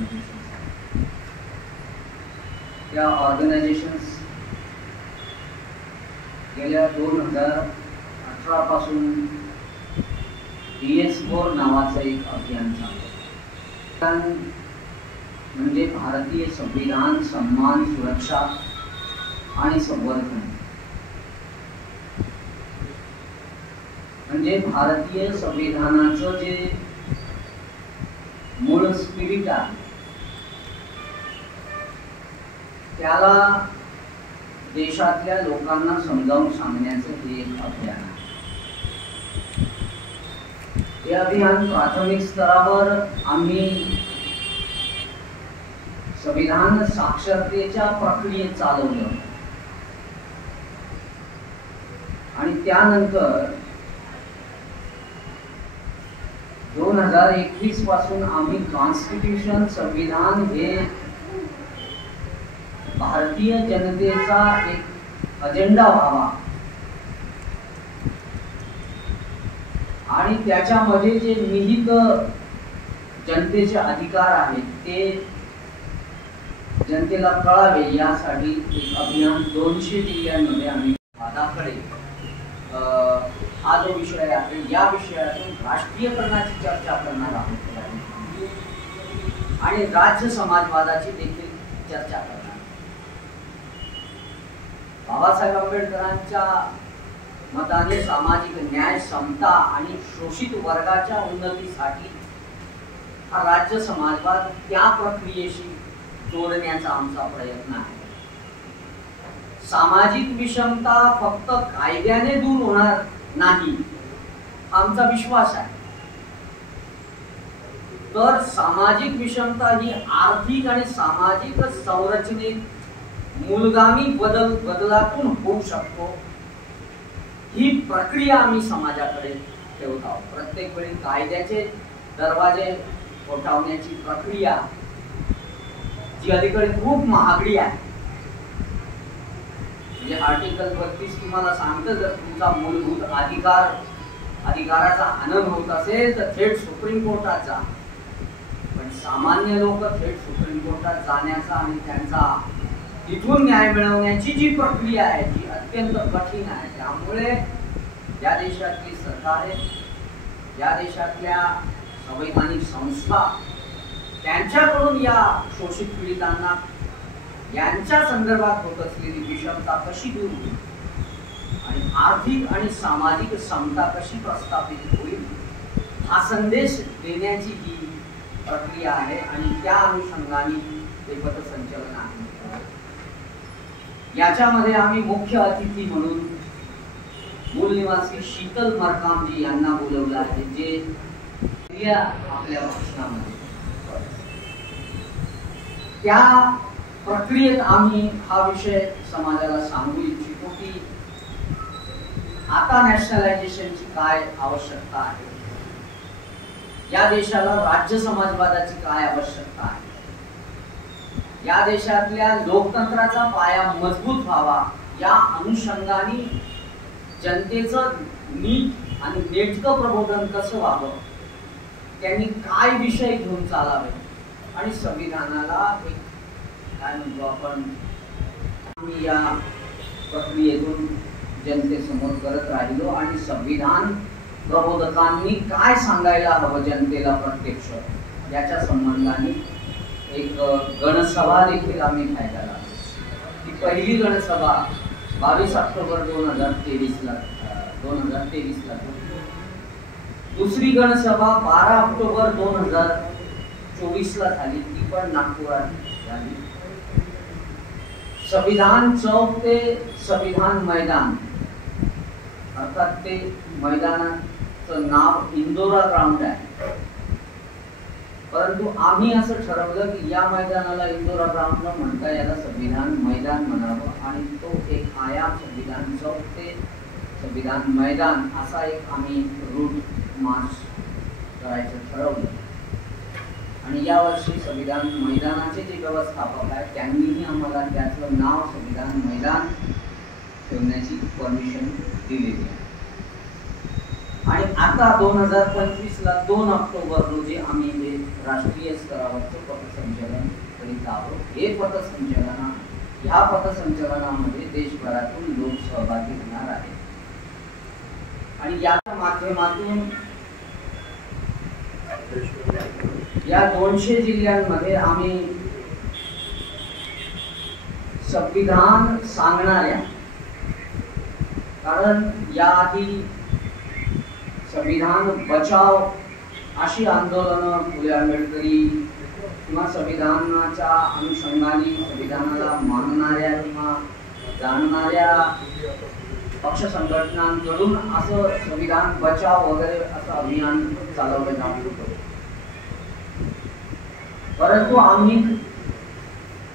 Organisation. त्या organisations गेल्या 2018 पासून DS4 नावाचं एक अभियान चालू, म्हणजे भारतीय संविधान सन्मान, सुरक्षा आणि संवर्धन. म्हणजे भारतीय संविधानाचं जे मूळ स्पिरिट आहे त्याला देशातल्या लोकांना समजावून सांगण्याचं हे एक अभियान आहे. हे अभियान प्राथमिक स्तरावर आम्ही संविधान साक्षरतेच्या प्रक्रियेत चालवलं आणि त्यानंतर 2021 पासून आम्ही कॉन्स्टिट्यूशन संविधान हे भारतीय जनतेचा एक अजेंडा व्हावा आणि त्याच्यामध्ये जे निहित जनतेचे अधिकार आहेत ते जनतेला कळावे यासाठी एक अभियान 200 जिल्ह्यांमध्ये आम्ही वादाकडे हा जो विषय आहे या विषयातून राष्ट्रीयकरणाची चर्चा करणार आहोत आणि राज्य समाजवादाची देखील चर्चा करणार. बाबासाहेब आंबेडकरांच्या मताने सामाजिक न्याय, समता आणि शोषित वर्गाच्या उन्नतीसाठी हा राज्य समाजवाद त्या प्रक्रियेशी जोडण्याचा आमचा प्रयत्न आहे. सामाजिक विषमता फक्त कायद्याने दूर होणार नाही आमचा विश्वास आहे, तर सामाजिक विषमता ही आर्थिक आणि सामाजिक संरचनेत मूलगामी बदलातून होऊ शकतो. ही प्रक्रिया आम्ही समाजाकडे ठेवत आहोत. प्रत्येक वेळी कायद्याचे दरवाजे ठोठावण्याची प्रक्रिया जी अलीकडे खूप महागडी आहे. म्हणजे आर्टिकल 32 तुम्हाला सांगतं जर तुमचा मूलभूत अधिकाराचा हनन होत असेल तर थेट सुप्रीम कोर्टात जा. पण सामान्य लोक थेट सुप्रीम कोर्टात जाण्याचा आणि त्यांचा तिथून न्याय मिळवण्याची जी प्रक्रिया आहे ती अत्यंत कठीण आहे. त्यामुळे या देशातली सरकारे, या देशातल्या संवैधानिक संस्था त्यांच्याकडून या शोषित पीडितांना यांच्या संदर्भात होत असलेली विषमता कशी दूर होईल आणि आर्थिक आणि सामाजिक समता कशी प्रस्थापित होईल हा संदेश देण्याची ही प्रक्रिया आहे आणि त्या अनुषंगाने हे पथसंचलन आहे. याच्यामध्ये आम्ही मुख्य अतिथी म्हणून मूल निवासी शीतल मरकामजी यांना बोलवलं आहे, जे आपल्या भाषणामध्ये त्या प्रक्रियेत आम्ही हा विषय समाजाला सांगू इच्छितो की आता नॅशनलायझेशनची काय आवश्यकता आहे, या देशाला राज्य समाजवादाची काय आवश्यकता आहे, या देशातल्या लोकतंत्राचा पाया मजबूत व्हावा या अनुषंगाने जनतेचं नीट आणि नेटकं प्रबोधन कसं व्हावं, त्यांनी काय विषय घेऊन चालावे आणि संविधानाला एक काय म्हणतो आपण आम्ही या प्रक्रियेतून जनतेसमोर करत राहिलो आणि संविधान प्रबोधकांनी काय सांगायला हवं जनतेला प्रत्यक्ष याच्या संबंधाने एक गणसभा देखील आम्ही घ्यायला लागलो. ती पहिली गणसभा 22 ऑक्टोबर 2023 ला दुसरी गणसभा 12 ऑक्टोबर 2024 ला झाली, ती पण नागपुरात झाली. संविधान चौक ते संविधान मैदान अर्थात ते मैदानाचं नाव इंदोरा ग्राउंड आहे, परंतु आम्ही असं ठरवलं की या मैदानाला इंदोरा ग्राउंड न म्हणता याला संविधान मैदान म्हणावं आणि तो एक आयाम संविधान चौक ते संविधान मैदान असा एक आम्ही रूट मार्च करायचं ठरवलं. आणि यावर्षी संविधान मैदानाचे जे व्यवस्थापक आहेत त्यांनीही आम्हाला त्याचं नाव संविधान मैदान ठेवण्याची परमिशन दिलेली आहे. आणि आता 2025 ला 2 ऑक्टोबर रोजी आम्ही हे राष्ट्रीय स्तरावरचं पथसंचलन करीत आहोत. हे पथसंचलन, ह्या पथसंचलनामध्ये देशभरातून लोक सहभागी होणार आहेत आणि याच्या माध्यमातून या 200 जिल्ह्यांमध्ये आम्ही संविधान सांगणाऱ्या, कारण याआधी संविधान बचाव अशी आंदोलनं फुले आंबेडकरी किंवा संविधानाच्या अनुषंगाने संविधानाला मानणाऱ्या किंवा जाणणाऱ्या पक्ष संघटनांकडून असं संविधान बचाव वगैरे असं अभियान चालवलं जात होतं. परंतु आम्ही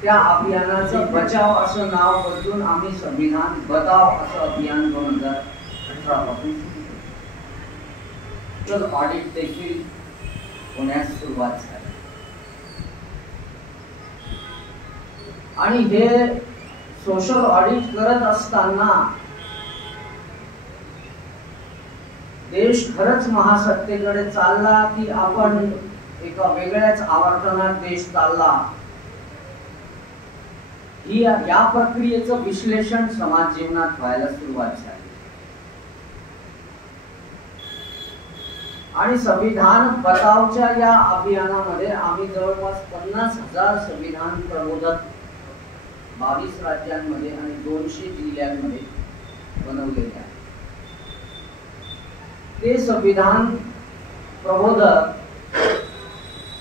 त्या अभियानाचं बचाव असं नाव बदलून आम्ही संविधान बचाव असं अभियान 2018 पासून ऑडिट देखील होण्यास सुरुवात झाली आणि हे सोशल ऑडिट करत असताना देश खरंच महासत्तेकडे चालला की आपण एका वेगळ्याच आवर्तनात देश चालला, ही या प्रक्रियेचं विश्लेषण समाज जीवनात व्हायला सुरुवात झाली आणि संविधान बचावच्या या अभियानामध्ये आम्ही जवळपास 50,000 संविधान प्रबोधक 22 राज्यांमध्ये आणि 200 जिल्ह्यांमध्ये बनवलेले आहेत. ते संविधान प्रबोधक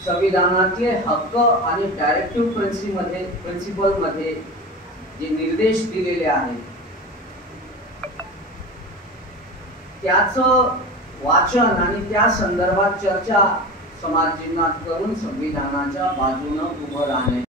संविधानातले हक्क आणि डायरेक्टिव्ह प्रिन्सिपल मध्ये जे निर्देश दिलेले आहेत त्याचं वाचन आणि त्या संदर्भात चर्चा समाज जीवनात करून संविधानाच्या बाजूने उभं राहणे